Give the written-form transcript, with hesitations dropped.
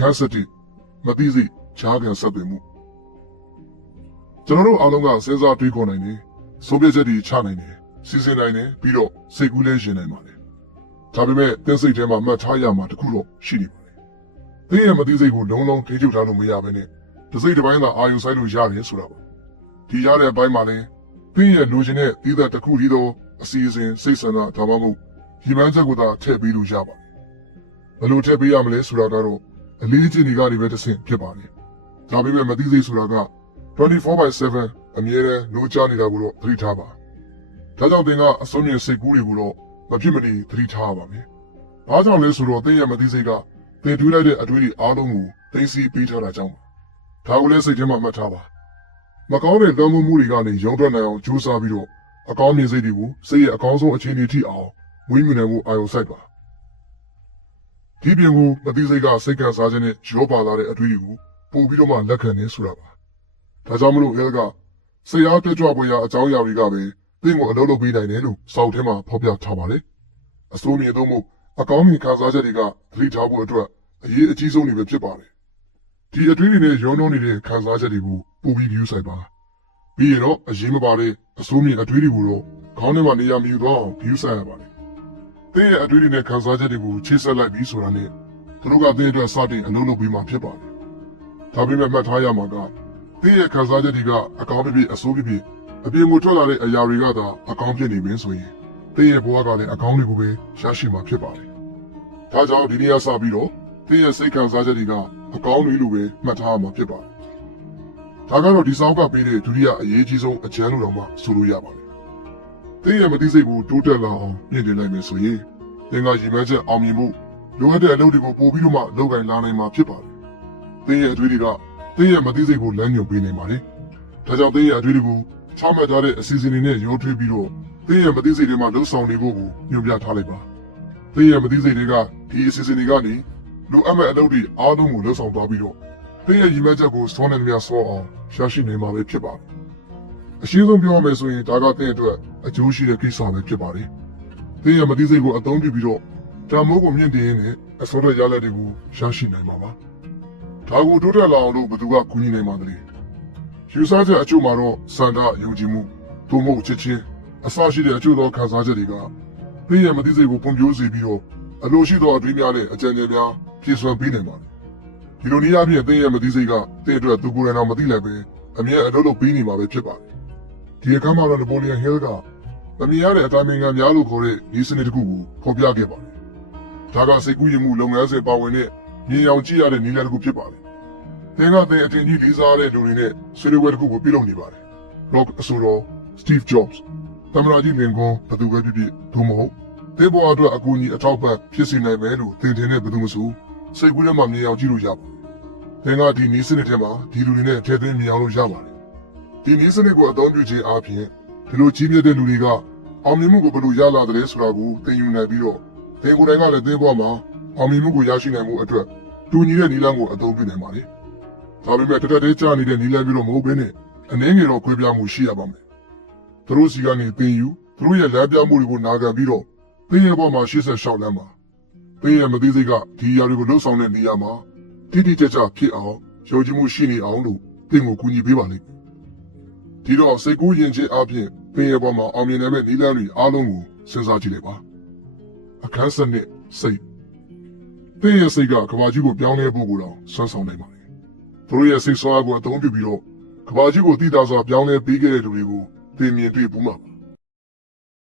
အခန်း7မသိစိတ်ခြားခံဆက်သွယ်မှုကျွန်တော်တို့အားလုံးကစဉ်းစားတွေးခေါ်နိုင်တယ်ဆုံးဖြတ်ချက်တွေချနိုင်တယ်စီစဉ်နိုင်တယ်ပြီးတော့စိတ်ကူးလဲရှင်နိုင်ပါတယ်ဒါပေမဲ့တင်းစိတ်ထဲမှာမှတ်ထားရမှာတခုတော့ရှိနေပါတယ်သင်ရဲ့မသိစိတ်ကိုလုံးလုံးထိချုပ်ထားလို့မရဘဲနဲ့တစ်စိတ်တစ်ပိုင်းသာအာရုံစိုက်လို့ရတယ်ဆိုတာပါဒီရတဲ့အပိုင်းမှာလည်းသင်ရဲ့လိုချင်တဲ့သီးသန့်တစ်ခုတည်းသောအစီအစဉ်စိတ်ဆန္ဒဒါမှမဟုတ်ဒီမှန်းချက်ကိုသာထည့်ပေးလို့ရပါတယ်ဘယ်လိုထည့်ပေးရမလဲဆိုတာကတော့အလေးအကျင့်တွေကနေပဲတစ်ဆင့်ဖြစ်ပါတယ်ဒါပေမဲ့မသိစိတ်ဆိုတာက24/7အမြဲတမ်းလိုချနေတာကိုတော့သတိထားပါဒါကြောင့်သင်ကအစွန်းမြင်စိတ်ကူးတွေကိုတော့မဖြစ်မနေသတိထားပါမယ်ဘာကြောင့်လဲဆိုတော့သင်ရဲ့မသိစိတ်ကသင်တွေးလိုက်တဲ့အတွေးတွေအားလုံးကိုသိသိပေးထားတာကြောင့်ဒါကိုလည်းစိတ်ထဲမှာမှတ်ထားပါမကောင်းတဲ့လွန်မှုတွေကနေရုံထွက်နိုင်အောင်ကြိုးစားပြီးတော့အကောင်းမြင်စိတ်တွေကိုစိတ်ရဲ့အကောင်းဆုံးအခြေအနေထိအောင်ဝိမြူနိုင်မှုအာရုံစိုက်ပါဒီပြင်ကိုမသိစိတ်ကစိတ်ကစားခြင်းနဲ့ရောပါလာတဲ့အတွေးတွေကိုပို့ပြီးတော့မှလက်ခံနေဆိုတာပါဒါကြောင့်မလို့အဲကစိတ်အားပြည့်ကြွပွေရာအကြောင်းအရာတွေကပဲသင်ကိုအလုပ်လုပ်ပေးနိုင်တယ်လို့စောင့်ထဲမှာဖော်ပြထားပါတယ်အစိုးမြင်သုံးမှုအကောင်းမြင်ခံစားချက်တွေကသတိထားဖို့အတွက်အရေးအကြီးဆုံးတွေပဲဖြစ်ပါတယ်ဒီအတွေးတွေနဲ့ရုံနှောနေတဲ့ခံစားချက်တွေကိုပို့ပြီး view ဆိုင်ပါပြီးရင်တော့အရေးမပါတဲ့အစိုးမြင်အတွေးတွေကိုတော့ခေါင်းထဲမှာနေရာမယူတော့ view ဆိုင်ရပါတယ်သင်ရဲ့အတွေးတွေနဲ့ခံစားချက်တွေကိုချိတ်ဆက်လိုက်ပြီးဆိုတာနဲ့သူတို့ကသင်အတွက်စတင်အလုပ်လုပ်ပေးမှဖြစ်ပါတယ်ဒါပေမဲ့မှတ်ထားရမှာကသင်ရဲ့ခံစားချက်တွေကအကောင်းဖြစ်ဖြစ်အဆိုးဖြစ်ဖြစ်အပြင်ကိုထွက်လာတဲ့အရာတွေကသာအကောင်းဖြစ်နေမင်းဆိုရင်သင်ရဲ့ဘဝကလည်းအကောင်းတွေကိုပဲရရှိမှာဖြစ်ပါတယ်ဒါကြောင့်ဒီနေ့ကစပြီးတော့သင်ရဲ့စိတ်ခံစားချက်တွေကအကောင်းတွေလို့ပဲမှတ်ထားရမှာဖြစ်ပါတယ်ဒါကတော့ဒီဆောင်ကပေးတဲ့ဒုတိယအရေးကြီးဆုံးအကျဉ်းလို့တော့မှဆိုလို့ရပါတယ်သင်ရဲ့မသိစိတ်ကိုတိုးတက်လာအောင်မြင့်တင်လိုက်မယ်ဆိုရင်သင်ကရည်မှန်းချက်အောင်မြင်ဖို့လိုအပ်တဲ့အလုပ်တွေကိုပို့ပြီးတော့မှလုပ်ကိုင်လာနိုင်မှာဖြစ်ပါတယ်သင်ရဲ့အတွေးတွေကသင်ရဲ့မသိစိတ်ကိုလမ်းညွှန်ပေးနေပါတယ်ဒါကြောင့်သင်ရဲ့အတွေးတွေကိုချမှတ်ထားတဲ့အစီအစဉ်တွေနဲ့ရောထွေးပြီးတော့သင်ရဲ့မသိစိတ်တွေမှာလှုပ်ဆောင်နေဖို့ကိုညွှန်ပြထားလိုက်ပါသင်ရဲ့မသိစိတ်တွေကဒီအစီအစဉ်တွေကနေလိုအပ်မဲ့အလုပ်တွေအားလုံးကိုလှုပ်ဆောင်သွားပြီးတော့သင်ရဲ့ရည်မှန်းချက်ကိုစောနေမြစောအောင်ရရှိနိုင်မှာပဲဖြစ်ပါတယ်အရှင်းဆုံးပြောရမယ်ဆိုရင်ဒါကသင်အတွက်အကျိုးရှိတဲ့ကိစ္စပဲဖြစ်ပါတယ်သင်ရဲ့မသိစိတ်ကိုအသုံးပြုပြီးတော့ဓာမိုးကိုမြင့်တင်ရင်းနဲ့အစောတဲ့ရလဒ်တွေကိုရရှိနိုင်မှာပါဒါကိုတိုးတက်လာအောင်လို့ဘယ်သူကကူညီနိုင်မှာလဲယူဆချက်အချို့မှာတော့စန္ဒယုံကြည်မှုသို့မဟုတ်ချစ်ချင်းအစရှိတဲ့အချို့သောခံစားချက်တွေကသင်ရဲ့မသိစိတ်ကိုပုံပြိုးစေပြီးတော့အလိုရှိသောအတွေးများနဲ့အကြံဉာဏ်များဖြည့်စွမ်းပေးနိုင်ပါတယ်ဒီလိုနည်းအားဖြင့်သင်ရဲ့မသိစိတ်ကသင်အတွက်သူကိုယ်တိုင်တော့မသိလိုက်ပဲအမြဲအလုပ်လုပ်ပေးနေမှာပဲဖြစ်ပါတယ်ဒီအခါမှာတော့ Napoleon Hill ကမမြင်ရတဲ့အတိုင်းအငံများလို့ခေါ်တဲ့ဒီစနစ်တစ်ခုကိုဖော်ပြခဲ့ပါတယ်ဒါကစိတ်ကူးယဉ်မှုလုပ်ငန်းစဉ်ပါဝင်တဲ့မြင်အောင်ကြည့်ရတဲ့နည်းလမ်းတစ်ခုဖြစ်ပါတယ်သင်ကအထင်ကြီးလေးစားတဲ့လူတွေနဲ့ဆွေးနွေးပွဲတစ်ခုကိုပြုလုပ်နေပါတယ် Rock အဆိုတော် Steve Jobs သမ္မတကြီးလင်ကွန်းဘယ်သူပဲဖြစ်ဖြစ်သို့မဟုတ်သင်ဘဝအတွက်အကူအညီအထောက်ပံ့ဖြစ်စေနိုင်မယ်လို့သင်ထင်တဲ့ဘယ်သူမှမဆိုစိတ်ကူးထဲမှာမြင်အောင်ကြည့်လို့ရပါတယ်သင်ကဒီနည်းစနစ်ထဲမှာဒီလူတွေနဲ့ထည့်သွင်းမြင်အောင်လို့ရပါတယ်ဒီနည်းစနစ်ကိုအသုံးပြုခြင်းအပြင်ဒီလိုကြီးမြတ်တဲ့လူတွေကအောင်မြင်မှုကိုဘယ်လိုရလာတယ်ဆိုတာကိုသင်ယူနိုင်ပြီးတော့သင်ကိုယ်တိုင်ကလည်းသင်ဘဝမှာအောင်မြင်မှုကိုရရှိနိုင်မှုအတွက်တူညီတဲ့နည်းလမ်းကိုအသုံးပြုနိုင်ပါတယ်ဒါပေမဲ့တတက်တဲ့ကြာနေတဲ့နည်းလမ်းပြီးတော့မဟုတ်ဘဲနဲ့အနည်းငယ်တော့ခွဲပြားမှုရှိရပါမယ်သူတို့စီကနေသင်ယူသူတို့ရဲ့လမ်းပြမှုတွေကိုနာခံပြီးတော့သင်ရဲ့ဘဝမှာရှေ့ဆက်လျှောက်လမ်းပါသင်ရဲ့မသိစိတ်ကဒီအရာတွေကိုလှုပ်ဆောင်တဲ့နေရာမှာတိတိကျကျဖြစ်အောင်ယုံကြည်မှုရှိနေအောင်လို့သင်ကိုကူညီပေးပါလိမ့်မယ်ဒီတော့စိတ်ကူးယဉ်ကျေးအပြင်သင်ရဲ့ဘဝမှာအောင်မြင်နိုင်မယ့်နည်းလမ်းတွေအားလုံးကိုစဉ်းစားကြည့်လိုက်ပါအခန်း7စိတ်သင်ရဲ့စိတ်ကကဘာကြီးကိုပြောင်းလဲဖို့ကိုတော့ဆွမ်းဆောင်နိုင်ပါတယ်သူတို့ရဲ့စိတ်ဆွမ်းအားကိုအသုံးပြုပြီးတော့ကဘာကြီးကိုတည်တာစွာပြောင်းလဲပေးခဲ့တဲ့လူတွေကိုသင်မြင်တွေ့ဘူးမှာပါ